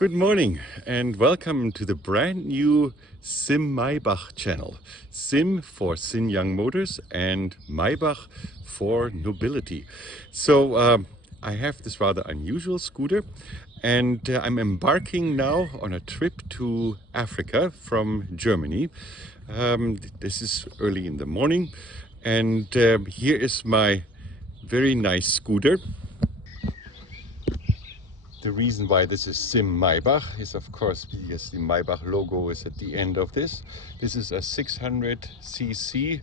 Good morning and welcome to the brand new Sim Maybach channel. Sim for Sin Young Motors and Maybach for Nobility. So I have this rather unusual scooter and I'm embarking now on a trip to Africa from Germany. This is early in the morning and here is my very nice scooter. The reason why this is Sim Maybach is of course because the Maybach logo is at the end of this. This is a 600cc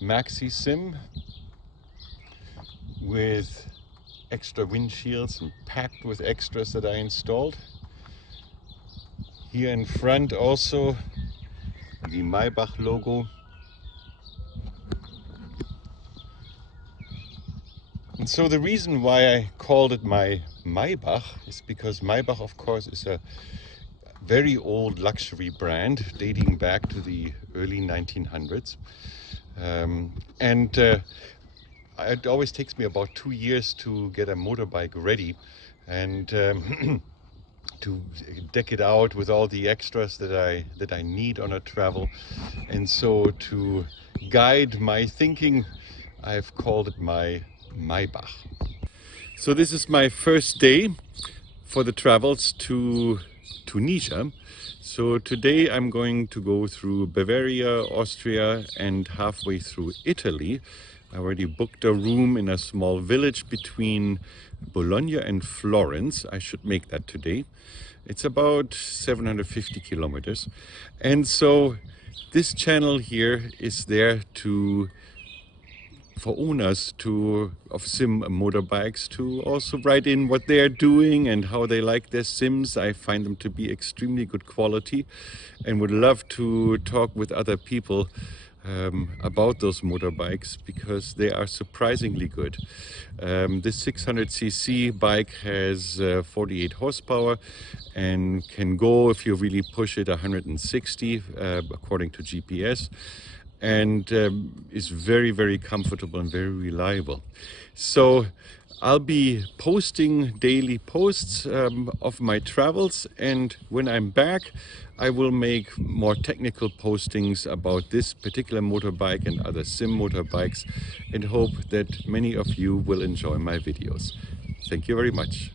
maxi Sim with extra windshields and packed with extras that I installed. Here in front also the Maybach logo. And so the reason why I called it my Maybach is because Maybach of course is a very old luxury brand dating back to the early 1900s. It always takes me about 2 years to get a motorbike ready and to deck it out with all the extras that I need on a travel. And so to guide my thinking, I've called it my Maybach. So this is my first day for the travels to Tunisia. So today I'm going to go through Bavaria, Austria, and halfway through Italy. I already booked a room in a small village between Bologna and Florence. I should make that today. It's about 750 kilometers. And so this channel here is there for owners of sim motorbikes to also write in what they are doing and how they like their sims. I find them to be extremely good quality and would love to talk with other people about those motorbikes because they are surprisingly good. This 600cc bike has 48 horsepower and can go, if you really push it, 160 according to GPS, and is very, very comfortable and very reliable. So I'll be posting daily posts of my travels, and when I'm back I will make more technical postings about this particular motorbike and other sim motorbikes, and hope that many of you will enjoy my videos. Thank you very much.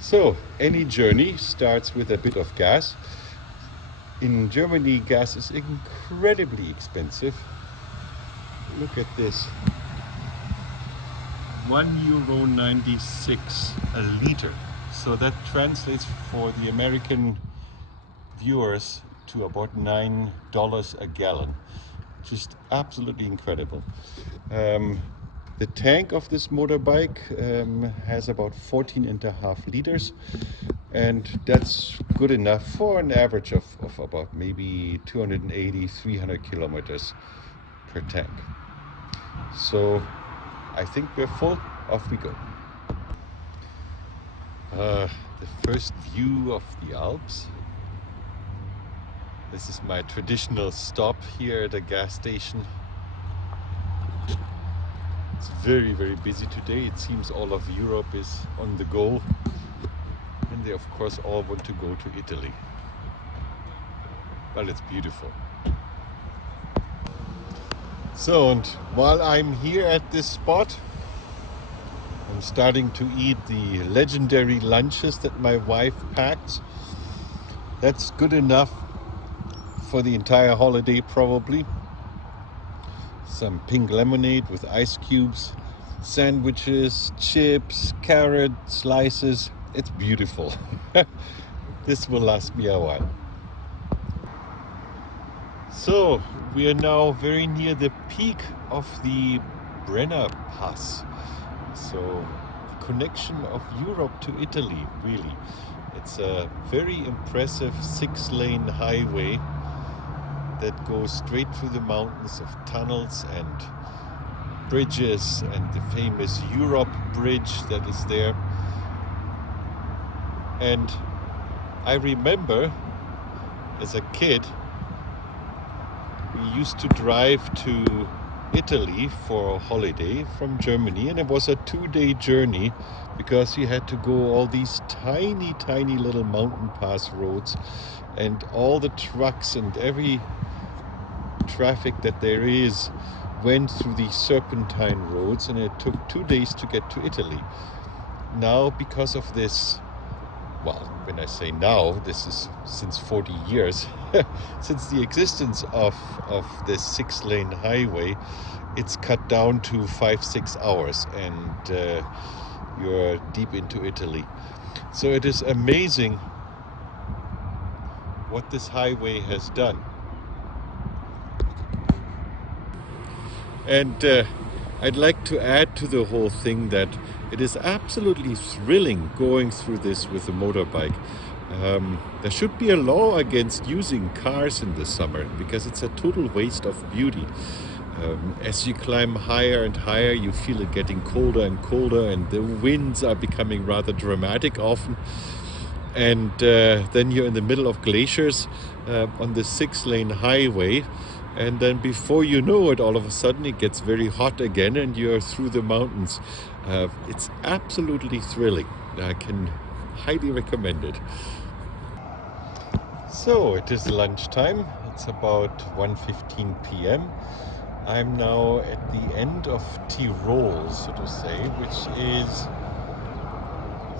So any journey starts with a bit of gas. In Germany, gas is incredibly expensive. Look at this. €1.96 a liter. So that translates for the American viewers to about $9 a gallon. Just absolutely incredible. The tank of this motorbike has about 14.5 liters, and that's good enough for an average of about maybe 280, 300 kilometers per tank. So I think we're full. Off we go. The first view of the Alps. This is my traditional stop here at a gas station. It's very, very busy today. It seems all of Europe is on the go, and they of course all want to go to Italy. Well, it's beautiful. So, and while I'm here at this spot, I'm starting to eat the legendary lunches that my wife packed. That's good enough for the entire holiday probably. Some pink lemonade with ice cubes, sandwiches, chips, carrot slices. It's beautiful. This will last me a while. So we are now very near the peak of the Brenner Pass. So the connection of Europe to Italy, really. It's a very impressive 6-lane highway that goes straight through the mountains of tunnels and bridges, and the famous Europe Bridge that is there. And I remember as a kid, we used to drive to Italy for a holiday from Germany, and it was a 2-day journey because you had to go all these tiny, tiny little mountain pass roads, and all the trucks and every traffic that there is went through these serpentine roads, and it took 2 days to get to Italy. Now, because of this, well, when I say now, this is since 40 years, since the existence of this 6-lane highway, it's cut down to 5-6 hours, and you're deep into Italy. So it is amazing what this highway has done. And I'd like to add to the whole thing that it is absolutely thrilling going through this with a motorbike. There should be a law against using cars in the summer because it's a total waste of beauty. As you climb higher and higher, you feel it getting colder and colder, and the winds are becoming rather dramatic often. And then you're in the middle of glaciers on the 6-lane highway. And then before you know it, all of a sudden it gets very hot again and you're through the mountains. It's absolutely thrilling. I can highly recommend it. So it is lunchtime. It's about 1:15 p.m. I'm now at the end of Tyrol, so to say, which is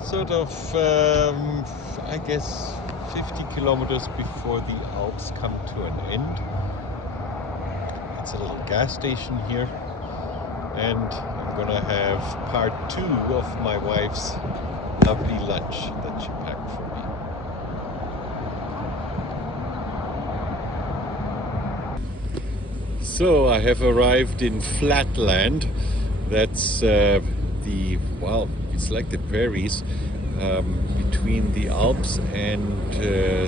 sort of, I guess, 50 kilometers before the Alps come to an end. It's a little gas station here, and I'm gonna have part 2 of my wife's lovely lunch that she packed for me. So I have arrived in Flatland. That's well, it's like the prairies between the Alps and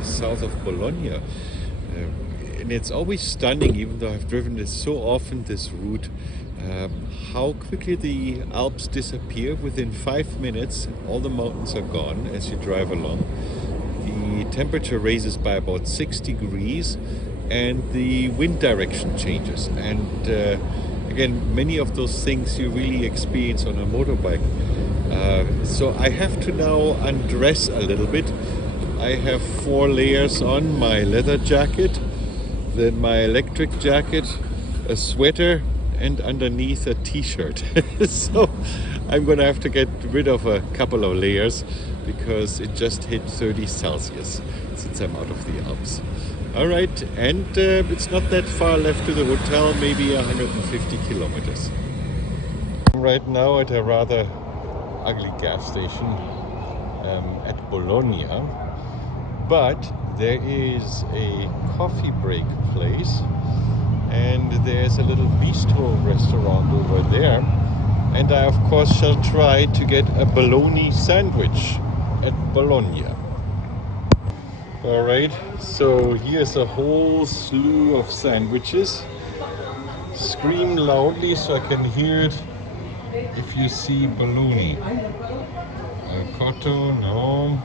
south of Bologna. And it's always stunning, even though I've driven this so often, this route, how quickly the Alps disappear. Within 5 minutes, all the mountains are gone as you drive along. The temperature raises by about 6 degrees, and the wind direction changes. And again, many of those things you really experience on a motorbike. So I have to now undress a little bit. I have 4 layers on: my leather jacket, then my electric jacket, a sweater, and underneath a t-shirt. So I'm gonna have to get rid of a couple of layers because it just hit 30 Celsius since I'm out of the Alps. All right, and it's not that far left to the hotel, maybe 150 kilometers. I'm right now at a rather ugly gas station at Bologna, but there is a coffee break place, and there's a little bistro restaurant over there, and I of course shall try to get a bologna sandwich at Bologna. All right, so here's a whole slew of sandwiches. Scream loudly so I can hear it if you see bologna. Cotto, no.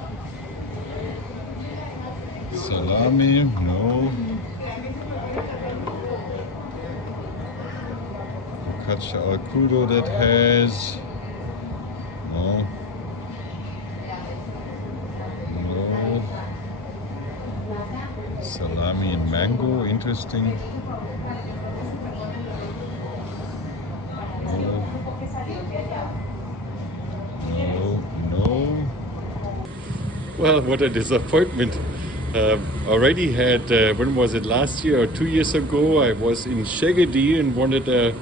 Salami, no. Focaccia al crudo that has, no. No. Salami and mango, interesting. No. No, no. Well, what a disappointment. Already had, when was it, last year or 2 years ago, I was in Szegedy and wanted a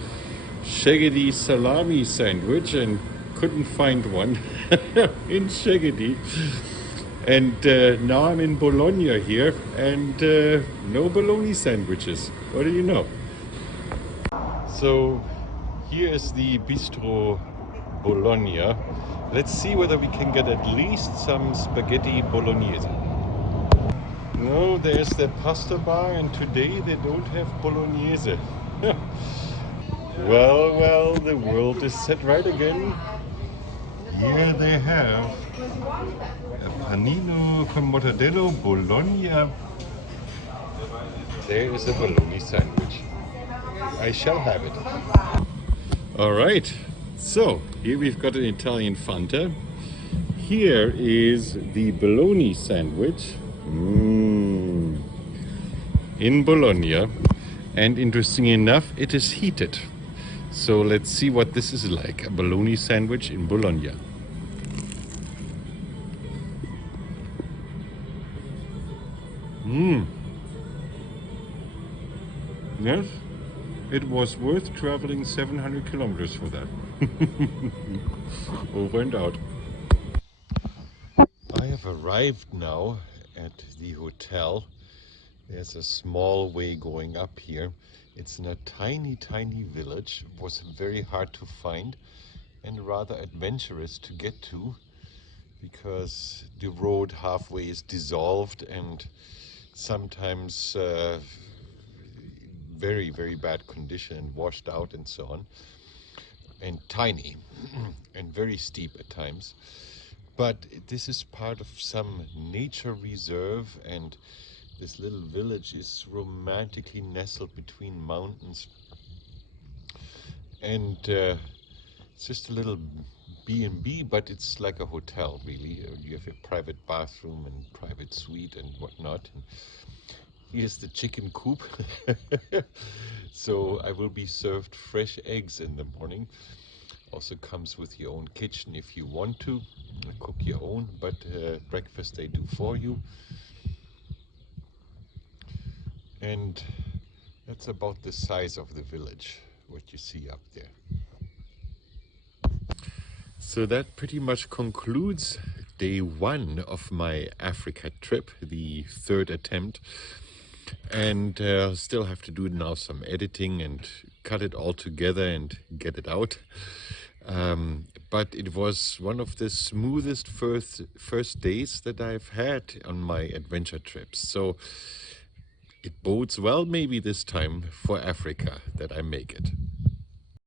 Szegedy salami sandwich and couldn't find one in Szegedy. And now I'm in Bologna here, and no bologna sandwiches. What do you know? So here is the Bistro Bologna. Let's see whether we can get at least some spaghetti bolognese. No, there's the pasta bar, and today they don't have bolognese. Well, the world is set right again. Here they have a panino con mortadello Bologna there is a bologna sandwich. I shall have it. All right, so here we've got an Italian Fanta. Here is the bologna sandwich in Bologna. And interesting enough, it is heated. So let's see what this is like, a bologna sandwich in Bologna. Yes, it was worth traveling 700 kilometers for that. Over and out. I have arrived now at the hotel. There's a small way going up here. It's in a tiny, tiny village. It was very hard to find and rather adventurous to get to because the road halfway is dissolved and sometimes very, very bad condition and washed out and so on. And tiny and very steep at times. But this is part of some nature reserve, and this little village is romantically nestled between mountains. And it's just a little B&B, but it's like a hotel, really. You have a private bathroom and private suite and whatnot. And here's the chicken coop. So I will be served fresh eggs in the morning. Also comes with your own kitchen if you want to cook your own, but breakfast they do for you. And that's about the size of the village, what you see up there. So that pretty much concludes day one of my Africa trip, the third attempt. And still have to do now some editing and cut it all together and get it out. But it was one of the smoothest first days that I've had on my adventure trips. So it bodes well maybe this time for Africa that I make it.